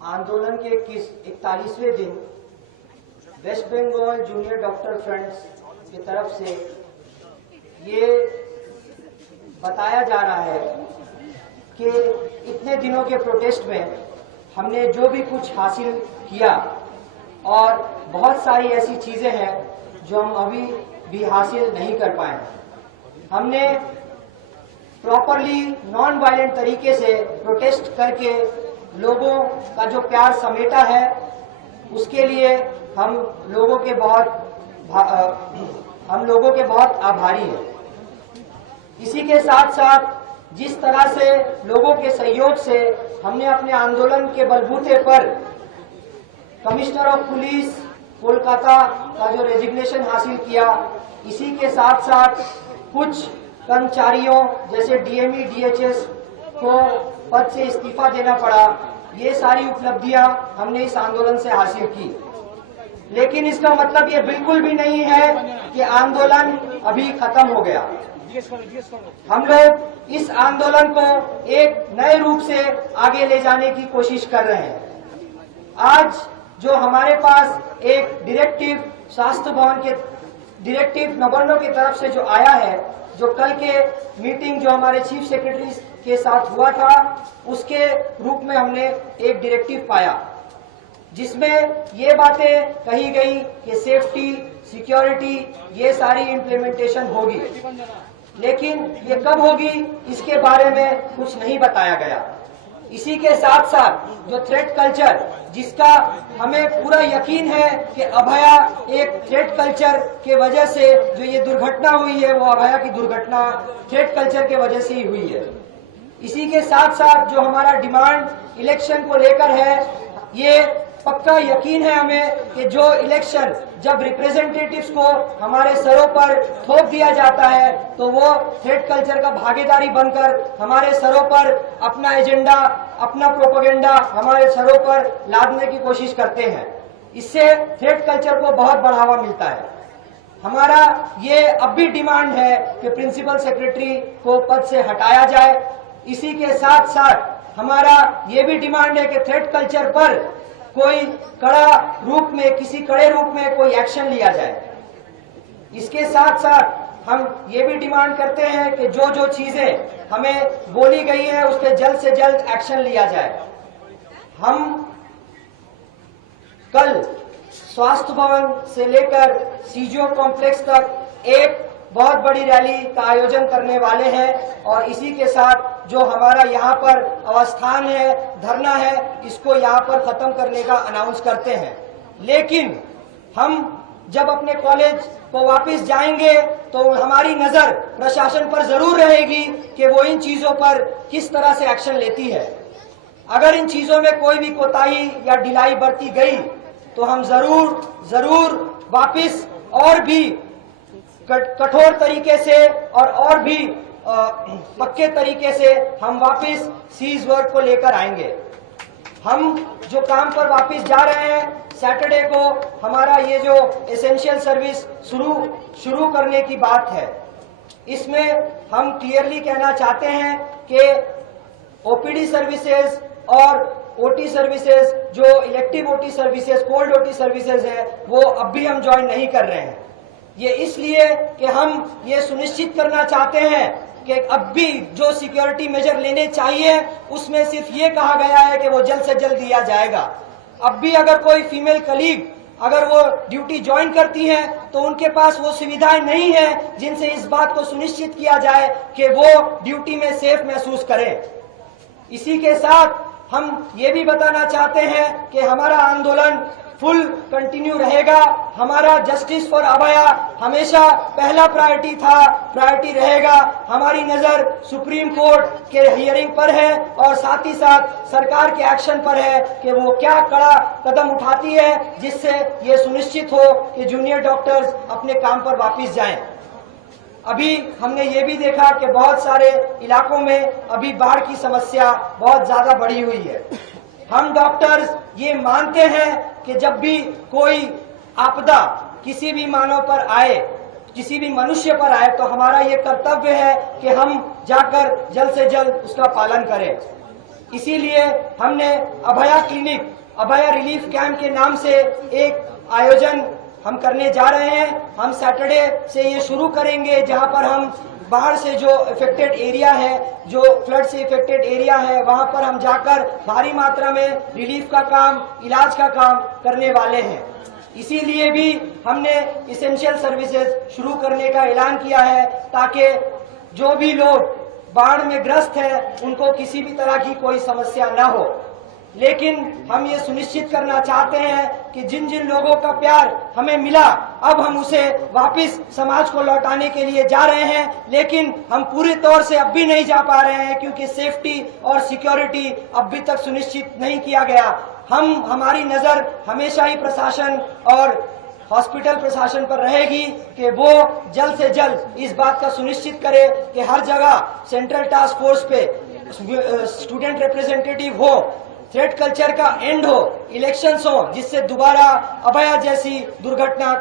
आंदोलन के 41वें दिन West Bengal junior doctor friends की तरफ से ये बताया जा रहा है कि इतने दिनों के प्रोटेस्ट में हमने जो भी कुछ हासिल किया और बहुत सारी ऐसी चीजें हैं जो हम अभी भी हासिल नहीं कर पाए। हमने प्रॉपरली नॉन वायलेंट तरीके से प्रोटेस्ट करके लोगों का जो प्यार समेटा है, उसके लिए हम लोगों के बहुत आभारी हैं। इसी के साथ साथ जिस तरह से लोगों के सहयोग से हमने अपने आंदोलन के बलबूते पर कमिश्नर ऑफ पुलिस कोलकाता का जो रेजिग्नेशन हासिल किया, इसी के साथ साथ कुछ कर्मचारियों जैसे डीएमई डीएचएस को पद से इस्तीफा देना पड़ा, ये सारी उपलब्धियां हमने इस आंदोलन से हासिल की। लेकिन इसका मतलब ये बिल्कुल भी नहीं है कि आंदोलन अभी खत्म हो गया। हम लोग इस आंदोलन को एक नए रूप से आगे ले जाने की कोशिश कर रहे हैं। आज जो हमारे पास एक डिरेक्टिव स्वास्थ्य भवन के डिरेक्टिव नवान्नों की तरफ से जो आया है, जो कल के मीटिंग जो हमारे चीफ सेक्रेटरी के साथ हुआ था, उसके रूप में हमने एक डिरेक्टिव पाया जिसमें ये बातें कही गई कि सेफ्टी सिक्योरिटी ये सारी इम्प्लीमेंटेशन होगी, लेकिन ये कब होगी इसके बारे में कुछ नहीं बताया गया। इसी के साथ साथ जो थ्रेट कल्चर, जिसका हमें पूरा यकीन है कि अभया एक थ्रेट कल्चर के वजह से जो ये दुर्घटना हुई है, वो अभया की दुर्घटना थ्रेट कल्चर के वजह से ही हुई है। इसी के साथ साथ जो हमारा डिमांड इलेक्शन को लेकर है, ये पक्का यकीन है हमें कि जो इलेक्शन जब रिप्रेजेंटेटिव्स को हमारे सरों पर थोप दिया जाता है, तो वो थ्रेट कल्चर का भागीदारी बनकर हमारे सरों पर अपना एजेंडा, अपना प्रोपेगेंडा हमारे सरों पर लादने की कोशिश करते हैं। इससे थ्रेट कल्चर को बहुत बढ़ावा मिलता है। हमारा ये अब भी डिमांड है कि प्रिंसिपल सेक्रेटरी को पद से हटाया जाए। इसी के साथ साथ हमारा ये भी डिमांड है कि थ्रेट कल्चर पर कोई किसी कड़े रूप में कोई एक्शन लिया जाए। इसके साथ साथ हम ये भी डिमांड करते हैं कि जो जो चीजें हमें बोली गई है, उस पर जल्द से जल्द एक्शन लिया जाए। हम कल स्वास्थ्य भवन से लेकर सीजीओ कॉम्प्लेक्स तक एक बहुत बड़ी रैली का आयोजन करने वाले हैं और इसी के साथ जो हमारा यहाँ पर अवस्थान है, धरना है, इसको यहाँ पर खत्म करने का अनाउंस करते हैं। लेकिन हम जब अपने कॉलेज को वापस जाएंगे तो हमारी नजर प्रशासन पर जरूर रहेगी कि वो इन चीजों पर किस तरह से एक्शन लेती है। अगर इन चीजों में कोई भी कोताही या ढिलाई बरती गई तो हम जरूर वापस और भी कठोर तरीके से और भी पक्के तरीके से हम वापस सीज वर्क को लेकर आएंगे। हम जो काम पर वापस जा रहे हैं, सैटरडे को हमारा ये जो एसेंशियल सर्विस शुरू करने की बात है, इसमें हम क्लियरली कहना चाहते हैं कि ओपीडी सर्विसेज और ओटी सर्विसेज, जो elective OT services, cold OT services है, वो अब भी हम ज्वाइन नहीं कर रहे हैं। ये इसलिए कि हम ये सुनिश्चित करना चाहते हैं कि अब भी जो सिक्योरिटी मेजर लेने चाहिए, उसमें सिर्फ ये कहा गया है कि वो जल्द से जल्द दिया जाएगा। अब भी अगर कोई फीमेल कलीग अगर वो ड्यूटी ज्वाइन करती हैं, तो उनके पास वो सुविधाएं नहीं है जिनसे इस बात को सुनिश्चित किया जाए कि वो ड्यूटी में सेफ महसूस करें। इसी के साथ हम ये भी बताना चाहते हैं कि हमारा आंदोलन फुल कंटिन्यू रहेगा। हमारा जस्टिस फॉर अभया हमेशा पहला प्रायोरिटी रहेगा। हमारी नजर सुप्रीम कोर्ट के हियरिंग पर है और साथ ही साथ सरकार के एक्शन पर है कि वो क्या कड़ा कदम उठाती है जिससे ये सुनिश्चित हो कि जूनियर डॉक्टर्स अपने काम पर वापस जाएं। अभी हमने ये भी देखा कि बहुत सारे इलाकों में अभी बाढ़ की समस्या बहुत ज्यादा बढ़ी हुई है। हम डॉक्टर्स ये मानते हैं कि जब भी कोई आपदा किसी भी मानव पर आए, किसी भी मनुष्य पर आए, तो हमारा ये कर्तव्य है कि हम जाकर जल्द से जल्द उसका पालन करें। इसीलिए हमने अभया क्लिनिक, अभया रिलीफ कैंप के नाम से एक आयोजन हम करने जा रहे हैं। हम सैटरडे से ये शुरू करेंगे, जहां पर हम बाढ़ से जो इफेक्टेड एरिया है, जो फ्लड से इफेक्टेड एरिया है, वहां पर हम जाकर भारी मात्रा में रिलीफ का काम, इलाज का काम करने वाले हैं। इसीलिए भी हमने इसेंशियल सर्विसेज शुरू करने का ऐलान किया है, ताकि जो भी लोग बाढ़ में ग्रस्त है उनको किसी भी तरह की कोई समस्या न हो। लेकिन हम ये सुनिश्चित करना चाहते हैं कि जिन जिन लोगों का प्यार हमें मिला, अब हम उसे वापस समाज को लौटाने के लिए जा रहे हैं। लेकिन हम पूरी तौर से अब भी नहीं जा पा रहे हैं, क्योंकि सेफ्टी और सिक्योरिटी अब भी तक सुनिश्चित नहीं किया गया। हमारी नजर हमेशा ही प्रशासन और हॉस्पिटल प्रशासन पर रहेगी कि वो जल्द से जल्द इस बात का सुनिश्चित करे कि हर जगह सेंट्रल टास्क फोर्स पे स्टूडेंट रिप्रेजेंटेटिव हो, थ्रेट कल्चर का एंड हो, इलेक्शंस हो, जिससे दोबारा अभया जैसी दुर्घटना